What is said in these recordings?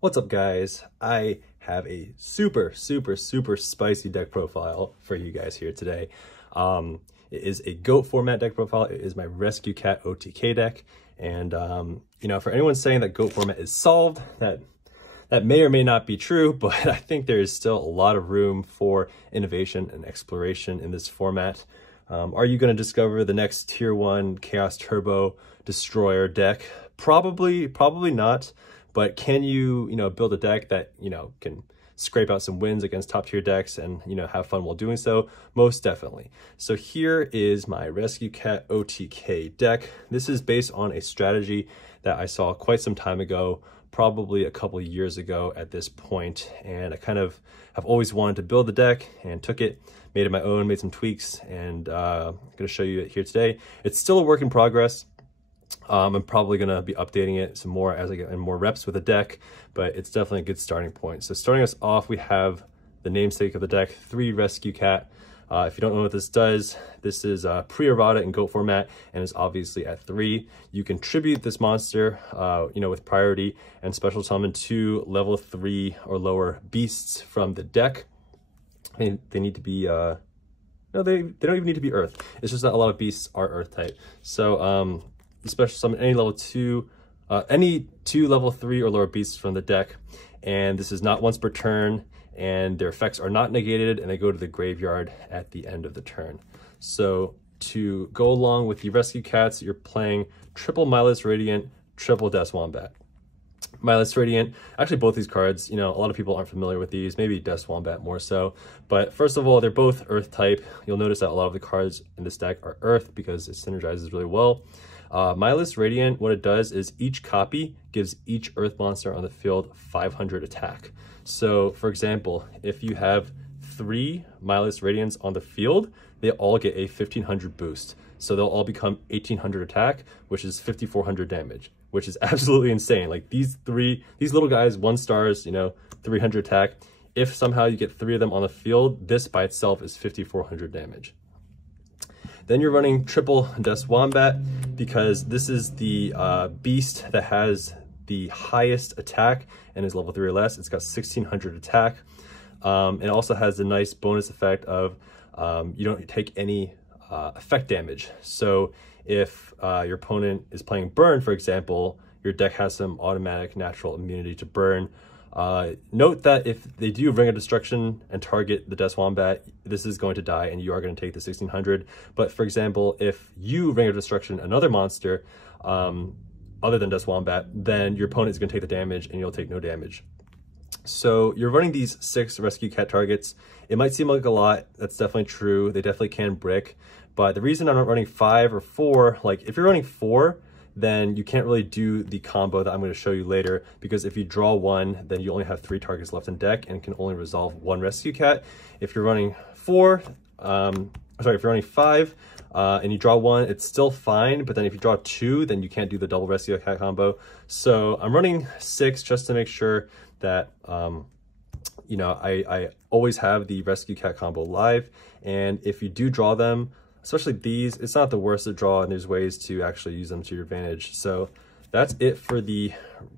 What's up, guys? I have a super spicy deck profile for you guys here today. It is a GOAT format deck profile. It is my Rescue Cat OTK deck. And, for anyone saying that GOAT format is solved, that may or may not be true, but I think there is still a lot of room for innovation and exploration in this format. Are you going to discover the next tier 1 Chaos Turbo Destroyer deck? Probably not. But can you, build a deck that, can scrape out some wins against top tier decks and, have fun while doing so? Most definitely. So here is my Rescue Cat OTK deck. This is based on a strategy that I saw quite some time ago, probably a couple of years ago at this point. And I kind of have always wanted to build the deck and took it, made it my own, made some tweaks, and I'm going to show you it here today. It's still a work in progress. I'm probably going to be updating it some more as I get in more reps with the deck, but it's definitely a good starting point. So starting us off, we have the namesake of the deck, 3 Rescue Cat. If you don't know what this does, this is pre-errata in GOAT format and is obviously at 3. You can tribute this monster, with priority and special summon 2 level 3 or lower beasts from the deck. I mean, they need to be, no, they don't even need to be Earth. It's just that a lot of beasts are Earth type. So, you special summon any level 2, any 2 level 3 or lower beasts from the deck, and this is not once per turn, and their effects are not negated, and they go to the graveyard at the end of the turn. So to go along with the Rescue Cats, you're playing triple Mindless Radiant, triple Death Wombat. Mindless Radiant, actually both these cards, a lot of people aren't familiar with these, maybe Death Wombat more so, but first of all, they're both Earth type. You'll notice that a lot of the cards in this deck are Earth because it synergizes really well. Mindless Radiant, what it does is each copy gives each Earth monster on the field 500 attack. So, for example, if you have 3 Mindless Radiants on the field, they all get a 1500 boost. So they'll all become 1800 attack, which is 5400 damage, which is absolutely insane. Like these little guys, 1 stars, 300 attack. If somehow you get 3 of them on the field, this by itself is 5400 damage. Then you're running triple Death Wombat because this is the beast that has the highest attack and is level 3 or less. It's got 1600 attack. It also has the nice bonus effect of you don't take any effect damage. So if your opponent is playing burn, for example, your deck has some automatic natural immunity to burn. Note that if they do Ring of Destruction and target the Death Wombat, this is going to die and you are going to take the 1600. But for example, if you Ring of Destruction another monster other than Death Wombat, then your opponent is going to take the damage and you'll take no damage. So you're running these 6 Rescue Cat targets. It might seem like a lot. That's definitely true. They definitely can brick. But the reason I'm not running 5 or 4, like if you're running 4, then you can't really do the combo that I'm going to show you later, because if you draw 1, then you only have 3 targets left in deck and can only resolve 1 Rescue Cat. If you're running if you're running 5 and you draw 1, it's still fine, but then if you draw 2, then you can't do the double Rescue Cat combo. So I'm running 6 just to make sure that I always have the Rescue Cat combo live, and if you do draw them, especially these, it's not the worst to draw, and there's ways to actually use them to your advantage. So that's it for the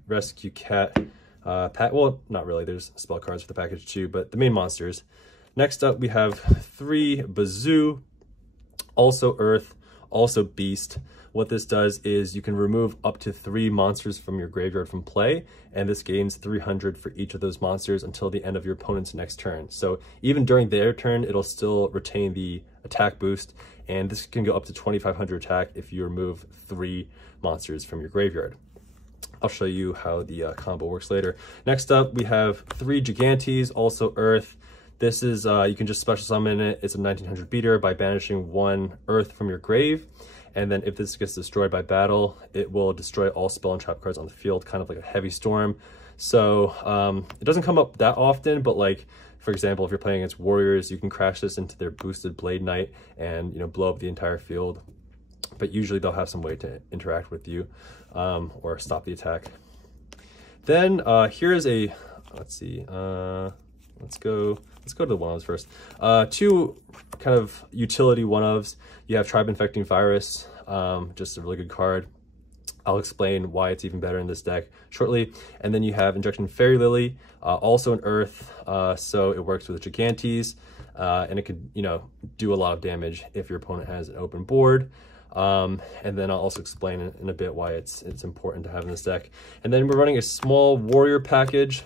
Rescue Cat pack. Well, not really, there's spell cards for the package too, but the main monsters. Next up, we have 3 Bazoo, also Earth, also Beast. What this does is you can remove up to 3 monsters from your graveyard from play, and this gains 300 for each of those monsters until the end of your opponent's next turn. So even during their turn, it'll still retain the attack boost, and this can go up to 2500 attack if you remove 3 monsters from your graveyard. I'll show you how the combo works later. Next up, we have 3 Gigantes, also Earth. This is, you can just special summon it. It's a 1900 beater by banishing 1 Earth from your grave. And then if this gets destroyed by battle, it will destroy all spell and trap cards on the field, kind of like a heavy storm. So it doesn't come up that often, but like, for example, if you're playing against warriors, you can crash this into their boosted Blade Knight and, blow up the entire field. But usually they'll have some way to interact with you or stop the attack. Then here is a, let's see, let's go to the one-ofs first. 2 kind of utility one-ofs. You have Tribe Infecting Virus, just a really good card. I'll explain why it's even better in this deck shortly. And then you have Injection Fairy Lily, also an Earth, so it works with Gigantes, and it could, you know, do a lot of damage if your opponent has an open board. And then I'll also explain in a bit why it's important to have in this deck. And then we're running a small warrior package,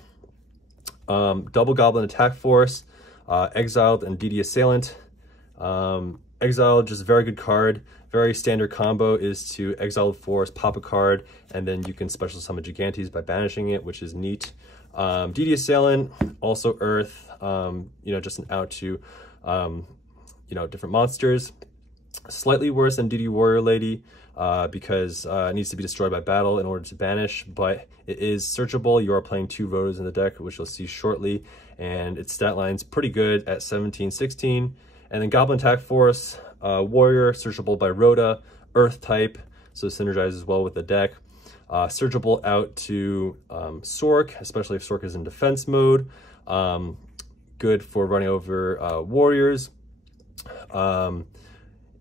double Goblin Attack Force, Exiled and DD Assailant. Exiled, just a very good card. Very standard combo is to Exiled Force, pop a card, and then you can special summon Gigantes by banishing it, which is neat. DD Assailant, also Earth, you know, just an out to, you know, different monsters. Slightly worse than DD Warrior Lady because it needs to be destroyed by battle in order to banish, but it is searchable. You are playing 2 Rotos in the deck, which you'll see shortly, and its stat line's pretty good at 17, 16. And then Goblin Attack Force, Warrior, searchable by Rota, Earth type, so synergizes well with the deck. Searchable out to Sork, especially if Sork is in defense mode. Good for running over warriors.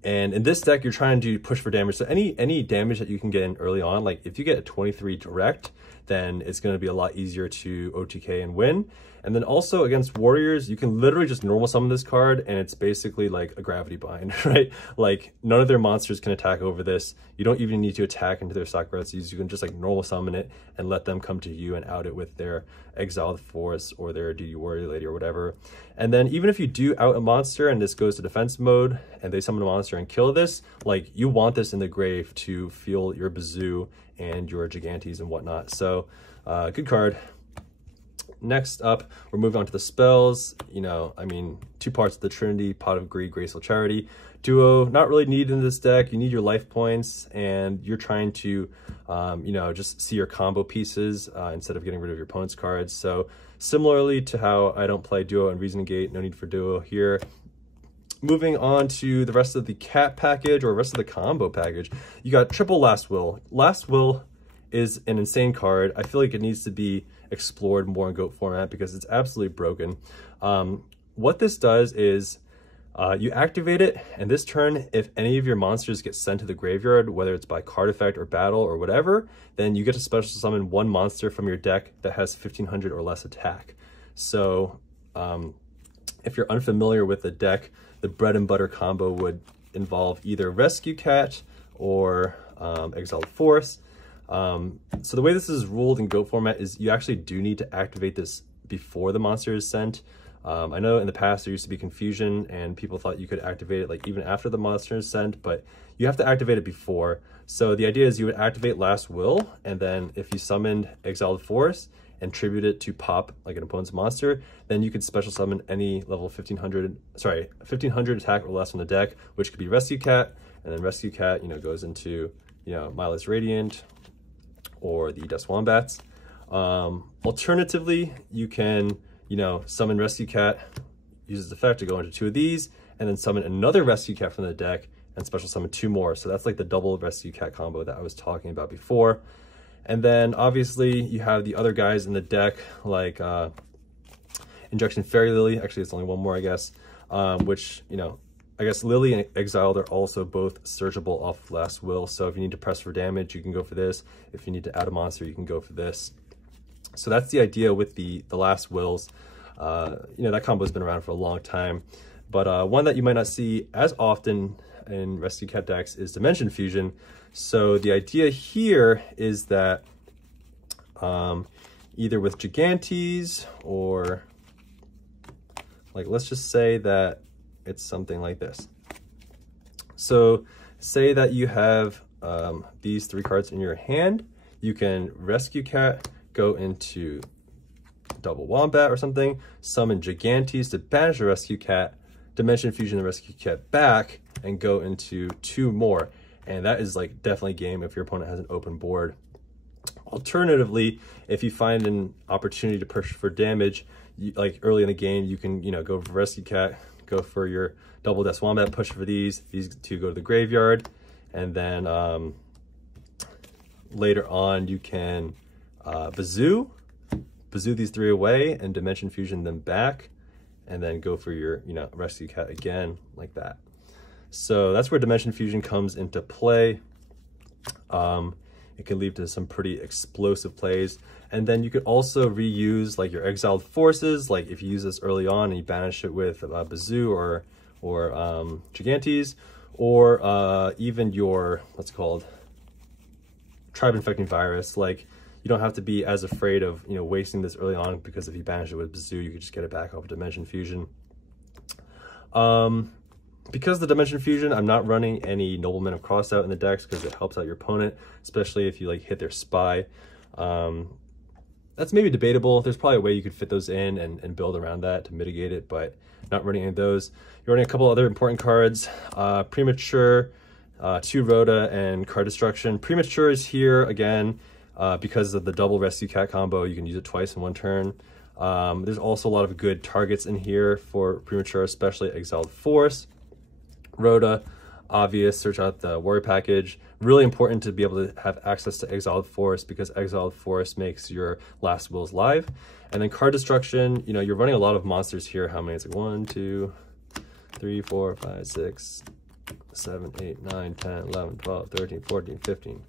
And in this deck, you're trying to push for damage. So any damage that you can get in early on, like if you get a 23 direct, then it's going to be a lot easier to OTK and win. And then also against warriors, you can literally just normal summon this card, and it's basically like a gravity bind, right? Like none of their monsters can attack over this. You don't even need to attack into their Sakuretsus. You can just like normal summon it and let them come to you and out it with their Exiled Force or their DD Warrior Lady or whatever. And then even if you do out a monster and this goes to defense mode and they summon a monster and kill this, like you want this in the grave to fuel your Bazoo and your Gigantes and whatnot. So good card. Next up, we're moving on to the spells. You know, I mean, 2 parts of the Trinity, Pot of Greed, Graceful Charity. Duo, not really needed in this deck. You need your life points, and you're trying to, you know, just see your combo pieces instead of getting rid of your opponent's cards. So similarly to how I don't play Duo and Reasoning Gate, no need for Duo here. Moving on to the rest of the cat package, or rest of the combo package, you got triple Last Will. Last Will is an insane card. I feel like it needs to be explored more in GOAT format because it's absolutely broken. What this does is you activate it, and this turn, if any of your monsters get sent to the graveyard, whether it's by card effect or battle or whatever, then you get to special summon 1 monster from your deck that has 1500 or less attack. So if you're unfamiliar with the deck, the bread and butter combo would involve either Rescue Cat or Exiled Force. So the way this is ruled in GOAT format is you actually do need to activate this before the monster is sent. I know in the past there used to be confusion and people thought you could activate it like even after the monster is sent, but you have to activate it before. So the idea is you would activate Last Will, and then if you summoned Exiled Force and tribute it to pop like an opponent's monster, then you could special summon any level 1500 attack or less from the deck, which could be Rescue Cat, and then Rescue Cat, you know, goes into, you know, Mindless Radiant or the Dust Wombats. Alternatively, you can, you know, summon Rescue Cat, use its effect to go into 2 of these, and then summon another Rescue Cat from the deck and special summon 2 more. So that's like the double Rescue Cat combo that I was talking about before. And then obviously you have the other guys in the deck like Injection Fairy Lily. Actually, it's only 1 more, I guess, which, you know, I guess Lily and Exiled are also both searchable off Last Will. So if you need to press for damage, you can go for this. If you need to add a monster, you can go for this. So that's the idea with the Last Wills. You know, that combo has been around for a long time. But one that you might not see as often in Rescue Cat decks is Dimension Fusion. So the idea here is that either with Gigantes or, like, let's just say that it's something like this. So say that you have these 3 cards in your hand. You can Rescue Cat, go into Double Wombat or something, summon Gigantes to banish a Rescue Cat, Dimension Fusion the Rescue Cat back, and go into 2 more. And that is like definitely game if your opponent has an open board. Alternatively, if you find an opportunity to push for damage, like early in the game, you can, you know, go for Rescue Cat, go for your double Dust Wombat, push for these 2 go to the graveyard, and then later on you can Bazoo these 3 away and Dimension Fusion them back, and then go for your, you know, Rescue Cat again like that. So that's where Dimension Fusion comes into play. it can lead to some pretty explosive plays. And then you could also reuse like your exiled forces. Like if you use this early on and you banish it with Bazoo or Gigantes, or even your, what's it called, Tribe Infecting Virus. Like you don't have to be as afraid of, you know, wasting this early on, because if you banish it with Bazoo, you could just get it back off of Dimension Fusion. Because the Dimension Fusion, I'm not running any Noblemen of Crossout in the decks because it helps out your opponent, especially if you like hit their spy. That's maybe debatable. There's probably a way you could fit those in and build around that to mitigate it, but not running any of those. You're running a couple other important cards, Premature, 2 Rhoda, and Card Destruction. Premature is here again because of the double Rescue Cat combo. You can use it twice in 1 turn. There's also a lot of good targets in here for Premature, especially Exiled Force, Rhoda, obvious, search out the Warrior package. Really important to be able to have access to Exiled Force, because Exiled Force makes your Last Wills live. And then Card Destruction, you know, you're running a lot of monsters here. How many? It's like 1, 2, 3, 4, 5, 6, 7, 8, 9, 10, 11, 12, 13, 14, 15,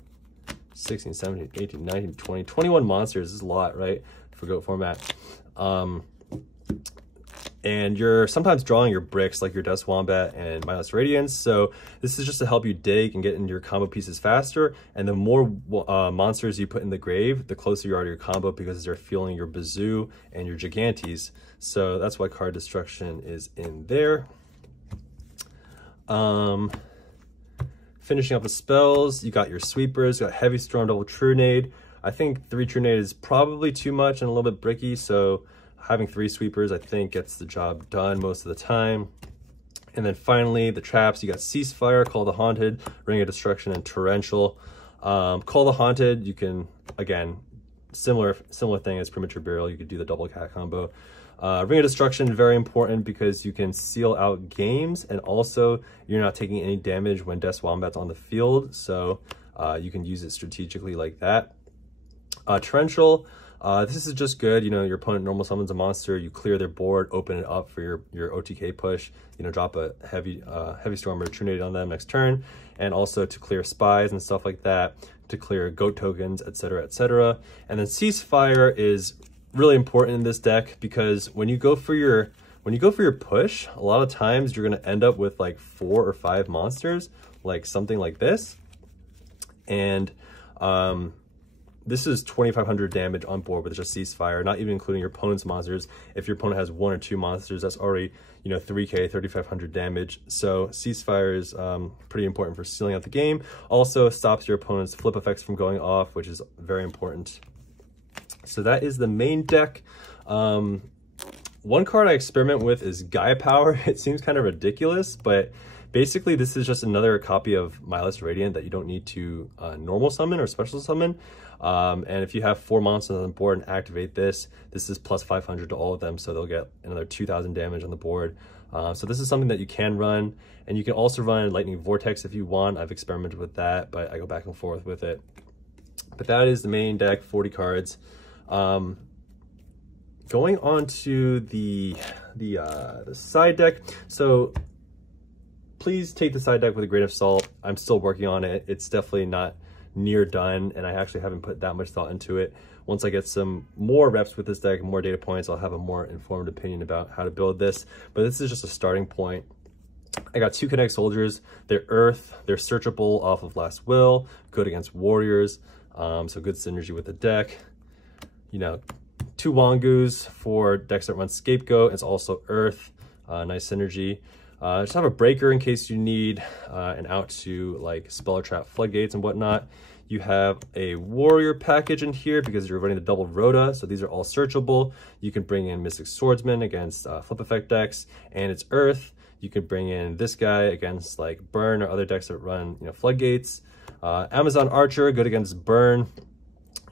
16, 17, 18, 19, 20, 21 monsters. This is a lot, right? For GOAT format. And you're sometimes drawing your bricks like your Dust Wombat and Mindless Radiance. So this is just to help you dig and get into your combo pieces faster. And the more monsters you put in the grave, the closer you are to your combo, because they're fueling your Bazoo and your Gigantes. So that's why Card Destruction is in there. Finishing up the spells, you got your sweepers, you got Heavy Storm, double Trunade. I think 3 Trunade is probably too much and a little bit bricky, so having 3 sweepers, I think, gets the job done most of the time. And then finally, the traps, you got Ceasefire, Call the Haunted, Ring of Destruction, and Torrential. Call the Haunted, you can, again, similar thing as Premature Burial, you could do the double cat combo. Ring of Destruction, very important because you can seal out games, and also you're not taking any damage when Dust Wombat's on the field, so you can use it strategically like that. Torrential, this is just good. You know, your opponent normal summons a monster, you clear their board, open it up for your OTK push, you know, drop a heavy storm or Trunade on them next turn, and also to clear spies and stuff like that, to clear GOAT tokens, etc., etc. And then Ceasefire is really important in this deck, because when you go for your push, a lot of times you're going to end up with like 4 or 5 monsters, like something like this. And this is 2,500 damage on board with just Ceasefire, not even including your opponent's monsters. If your opponent has 1 or 2 monsters, that's already, you know, 3k, 3,500 damage. So Ceasefire is pretty important for sealing out the game. Also stops your opponent's flip effects from going off, which is very important. So that is the main deck. One card I experiment with is Gaia Power. It seems kind of ridiculous, but basically this is just another copy of Mindless Radiant that you don't need to normal summon or special summon. And if you have 4 monsters on the board and activate this is plus 500 to all of them, so they'll get another 2,000 damage on the board. So this is something that you can run, and you can also run Lightning Vortex if you want. I've experimented with that, but I go back and forth with it. But that is the main deck, 40 cards. Going on to the side deck. So please take the side deck with a grain of salt. I'm still working on it. It's definitely not near done, and I actually haven't put that much thought into it. Once I get some more reps with this deck and more data points, I'll have a more informed opinion about how to build this. But this is just a starting point. I got 2 Kinetic Soldiers. They're Earth. They're searchable off of Last Will. Good against Warriors. So good synergy with the deck. You know, 2 Wangus for decks that run Scapegoat. It's also Earth. Nice synergy. Just have a breaker in case you need an out to like spell or trap floodgates and whatnot. You have a warrior package in here because you're running the double Rhoda, so these are all searchable. You can bring in Mystic Swordsman against flip effect decks, and it's Earth. You can bring in this guy against like Burn or other decks that run, you know, floodgates. Amazon Archer, good against Burn.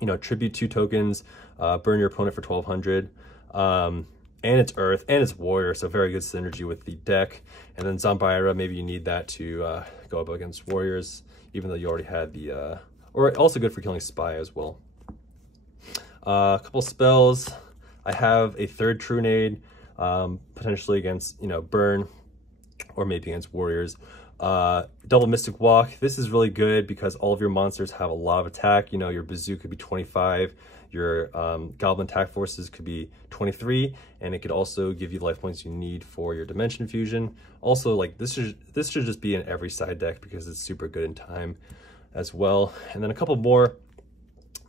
You know, tribute 2 tokens, burn your opponent for 1,200. And it's Earth, and it's Warrior, so very good synergy with the deck. And then Zombira, maybe you need that to go up against Warriors, even though you already had the, or also good for killing Spy as well. A couple spells. I have a 3rd Trunade, potentially against, you know, Burn, or maybe against Warriors. Double Mystic Walk. This is really good because all of your monsters have a lot of attack. You know, your Bazoo could be 25, your Goblin attack forces could be 23, and it could also give you the life points you need for your Dimension Fusion. Also, like this should just be in every side deck because it's super good in time as well. And then a couple more.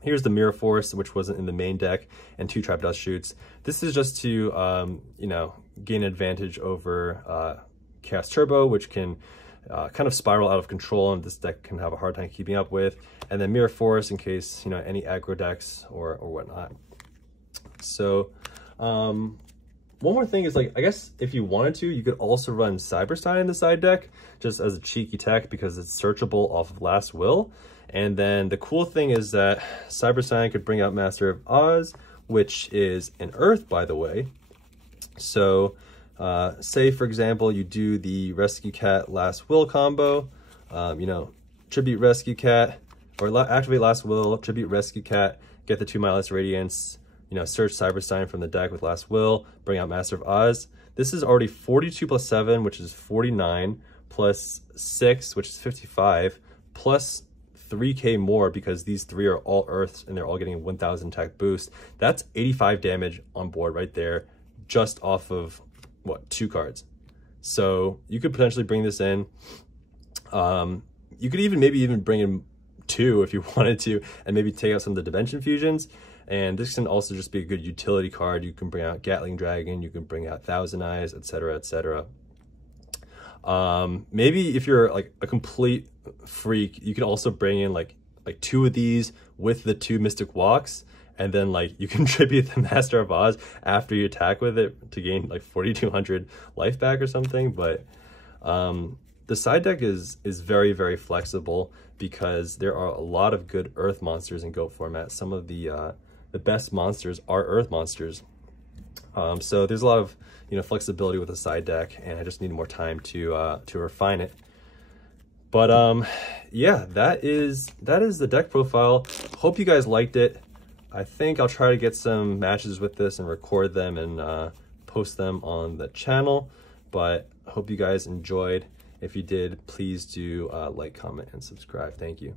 Here's the Mirror Force, which wasn't in the main deck, and 2 Trap Dust Shoots. This is just to, you know, gain advantage over Chaos Turbo, which can kind of spiral out of control, and this deck can have a hard time keeping up with. And then Mirror Force in case, you know, any aggro decks or whatnot. So, one more thing is, like, I guess if you wanted to, you could also run Cyberstein in the side deck, just as a cheeky tech because it's searchable off of Last Will. And then the cool thing is that Cyberstein could bring out Master of Oz, which is an Earth, by the way. So, say, for example, you do the Rescue Cat Last Will combo, you know, Tribute Rescue Cat, or activate Last Will, Tribute Rescue Cat, get the 2 Mindless Radiance, you know, search Cyberstein from the deck with Last Will, bring out Master of Oz. This is already 42 plus 7, which is 49, plus 6, which is 55, plus 3k more because these 3 are all Earths and they're all getting a 1000 attack boost. That's 85 damage on board right there, just off of, what, 2 cards. So you could potentially bring this in. You could maybe even bring in 2 if you wanted to, and maybe take out some of the Dimension Fusions. And this can also just be a good utility card. You can bring out Gatling Dragon, you can bring out Thousand Eyes, etc., etc. Maybe if you're like a complete freak, you can also bring in like 2 of these with the 2 Mystic Walks, and then like you can tribute the Master of Oz after you attack with it to gain like 4200 life back or something. But the side deck is very, very flexible because there are a lot of good Earth monsters in GOAT format. Some of the best monsters are Earth monsters. So there's a lot of, you know, flexibility with the side deck, and I just need more time to refine it. But yeah, that is the deck profile. Hope you guys liked it. I think I'll try to get some matches with this and record them and post them on the channel. But hope you guys enjoyed. If you did, please do like, comment, and subscribe. Thank you.